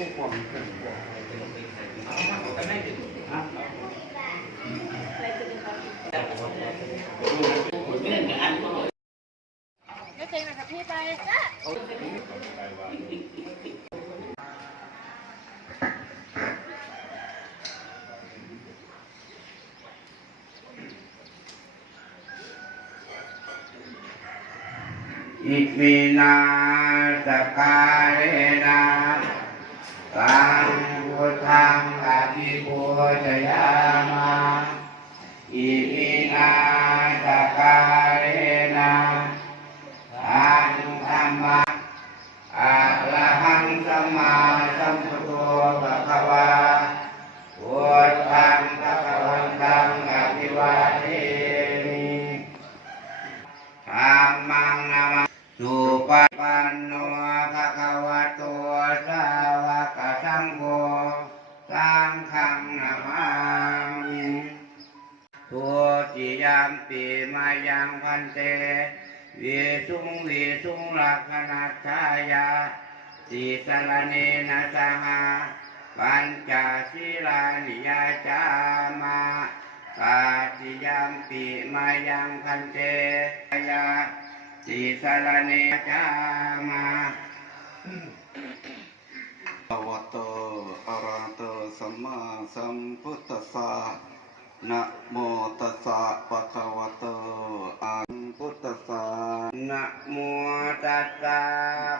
ไม่เซ็งนะครับพี่ไปอิมินาสการเรนะสังพุทธังอภิปูชยามะอิมินาสการเรนะสังฆัมมะอะระหังสัมมาสัมพุทโธภะคะวาพุทธังภะคะวันตังอภิวาเทมิธัมมังนะมะสุปปันโนภะคะวะโตสาวกสังโฆสังฆังนะมามิทุติยมปิมายังพันเตวิสุงลักขณัสสายาสีสรเนนะสหะปัญจศีลานิยาจามาตาติยมปิมายังพันเตยาสีสรเนจามาภะวะโตอะระหะโตสัมมาสัมพุทธัสสะนะโมตัสสะภะคะวะโตอะระหะพุทธัสสะนะโมตัสสะ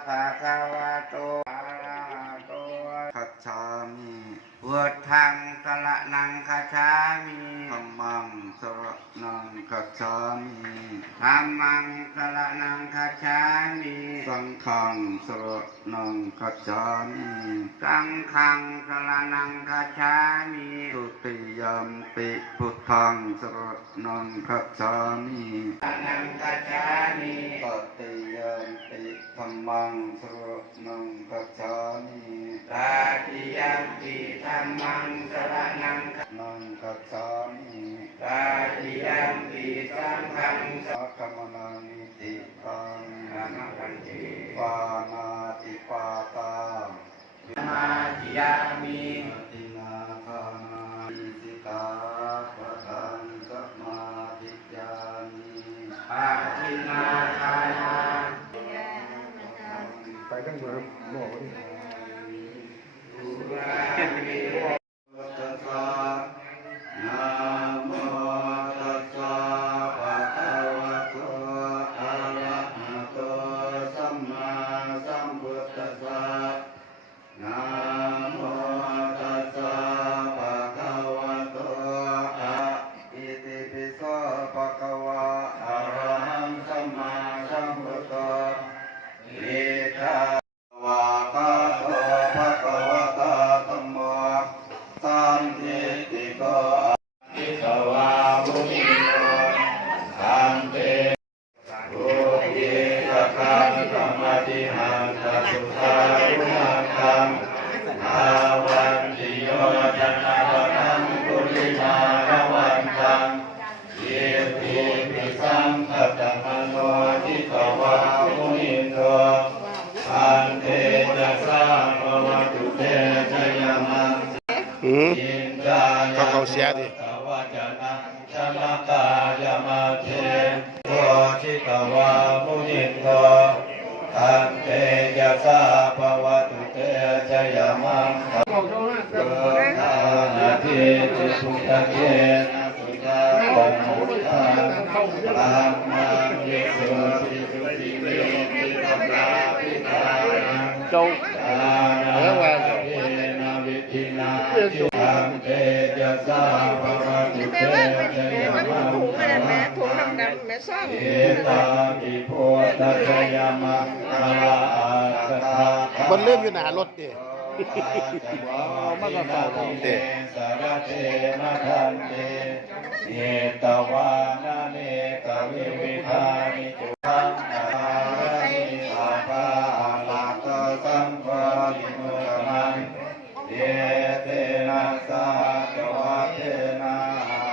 ภะคะวะโตอะระหะโตคัจฉามิ พุทธังสรณังคัจฉามิ ธัมมังสรณังคัจฉามิ ธัมมังสรณังคัจฉามิ สังฆังสรณังคัจฉามิ สังฆังสรณังคัจฉามิ ทุติยมปิพุทธังสรณังคัจฉามิ สรณังคัจฉามิ ตติยมปิธัมมังสรณังคัจฉามิ ตาติยมปิธัมมังสรณังคัจฉามิ ตาติยมปิสังฆังสักขมนานิติตัง สัมปันติ ปานาติปาตา มาธิยามิ ตินาคานาอิสิกาปะทังสัมมาทิฏฐามิ ปาทินาทานา ไปกันเหมือนบอกว่า สุรามิ ตัสสะนะโมตัสสะภะคะวะโตอะระหะโตสัมมาสัมพุทธัสสะนะโมตัสสะภะคะวะโตอะอิติปิโสภะคะวะอะระหังสัมมาสัมพุทโธอิทาวะกะโตภะคะวะตาธัมโมสันทิติโกอิสวามุนิโกสันเตโอเยกะคังธรรมติหังสัสสุตารุหังคังอาวันติโยจันนาวังกุลิมาระวันตังเยติปิสังขตังมโนทิตวามุนิโตอันเตจะสาภวตุเตชยมังเขาเสียดิชนะกายมาเทโตชิตวามุนิโตอันเตยะสาภวตุเตชยมังโลกานาทิจิสุตะเกนะสุตาปันโนตาธัมมังยิสุติสุติเวทิตัมนาภิตานัง เจ้า อานาเทนะวิธินาทิตังเตยะสาภวตุเตชยมัง แม่ถุงดำๆแม่ซ่อม เอตาปิโพธัชยมังคลาอาตา มันเริ่มอยู่หนารถดิ มันก็ฝากของเตสารเตนะทันเตเอตวานาเนกวิวิธานิจุตังอาริอาภาลาตสัมปะริโมมังเอเตนะสาจวะเทนะ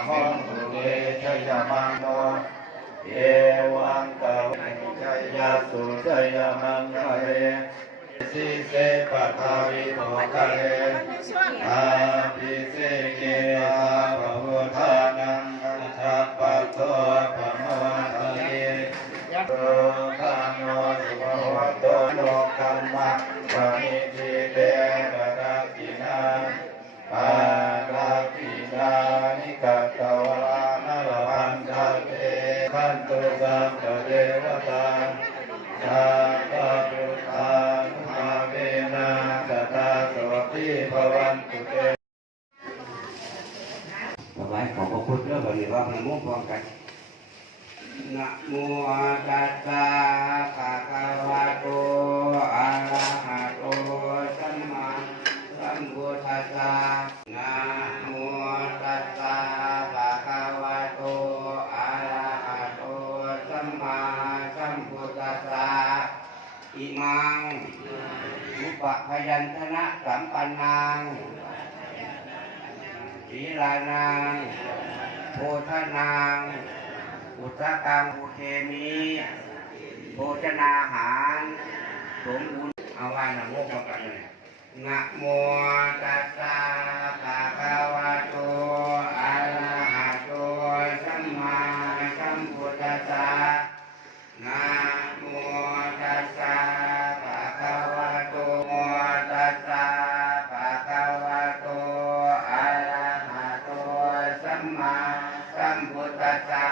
หอนตุเตชยมังโนเอวังกะวิชยสุชยมังคะเร สิเสปะทาวิโภคะเลอาภิเสเกอาภะพุทธานังอัจฉปัตโตปะโมทะเยโตธัมโมสุภวโตโลกัมมะปะนิทิเตปะรักขินาปาราคินานิกัตตวานารพันธะเตขันตุสัมปะเทวตาสัพพะพุทธานุภาเวนะสัตตาโสติภวันตุเต ถวายขอบพระคุณเรื่องแบบนี้ว่าพระมุ่งพร้อมกันนะโมตัสสะภะคะวะโตอะระหะโตสัมมาสัมพุทธัสสะนะโมตัสสะภะคะวะโตอะระหะโตสัมมาสัมพุทธัสสะอิมังอุปพยัญชนะสัมปันนังศีลานังโพธนังอุตกังอุเทมีโภชนาหารสมบูรณ์เอาไว้นะโมพร้อมกันเลยนะโมตัสสะภะคะวะโตอะระหะโตสัมมาสัมพุทธัสสะนะโมตัสสะภะคะวะโตโมตัสสะภะคะวะโตอะระหะโตสัมมาสัมพุทธัสสะ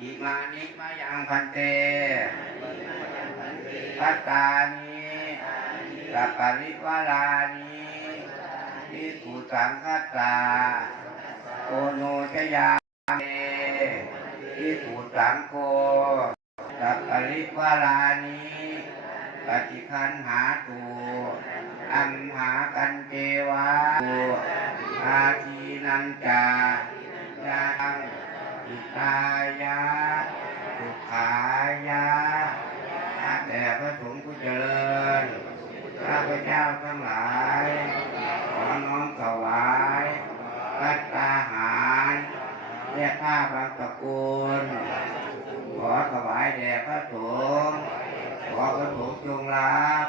อิมานิมายังพันเตพัตตานิสัปปะริวาลานิภิกขุสังฆตาโอโนชยาเมภิกขุสังโฆสัปปะริวาลานิปฏิคันหาตุอัมหากันเจวะอาทีนันจายังอุตายะสุขายะแด่พระสงฆ์ผู้เจริญข้าพเจ้าทั้งหลายขอน้อมถวายภัตตาหารและผ้าบางตระกูลขอถวายแด่พระสงฆ์ขอพระสงฆ์จงรับ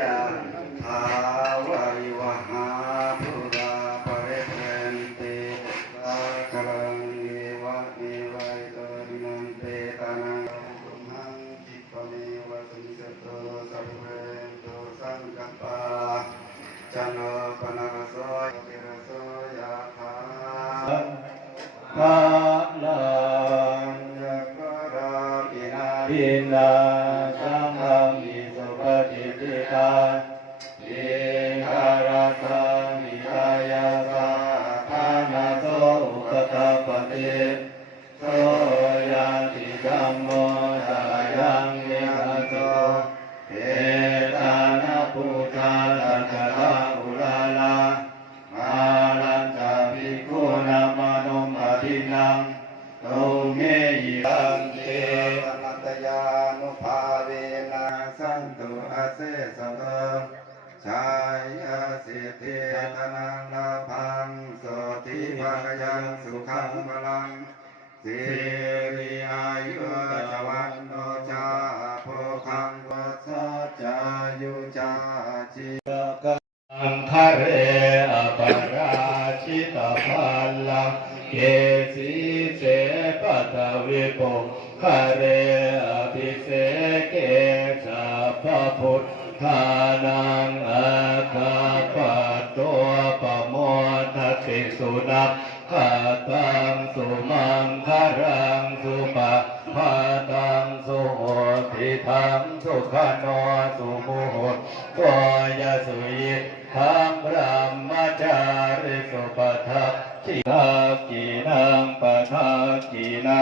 ยะถาวาริวหาภูราปริเรนติสากลังเอวะเมวะอิโตทินังเปตานังตุมหังคิปะเมวะตุสัตโตสัพเพโตสังกัปปะจันโนปนะระโสติระโสยะถาภาลังยะกราปินาสังฆามิสุปฏิทิตาเอหะระตังมิกายาสาธานาโสอุปตปฏิโสยันติธัมโมสายังเยนะโสเอตานะพุทธาสังฆาอุลาลามาลันตาภิกขุนามานุมอธินังโตเมยิตังเตนัตยานุภาเวนะสันตุอาเสสะชายาสิทธิธนังลาภังโสติภะยังสุขังพลังสิริอายุจวันโนจาโภคังวัสสะจายุจาจิกังคะเรอปาราชิตาภัลลังเกสีเสปัตวิปุคะเรอภิเสเกสัพพพุทธานังอาคาปะตัวปโมทัสสิสุนัขขตังสุมังคารังสุปะภาตังสุโหติทังสุขโนสุมุหตวยสุยิทังพระมจาริสุปทักขินากีนังปทักขินา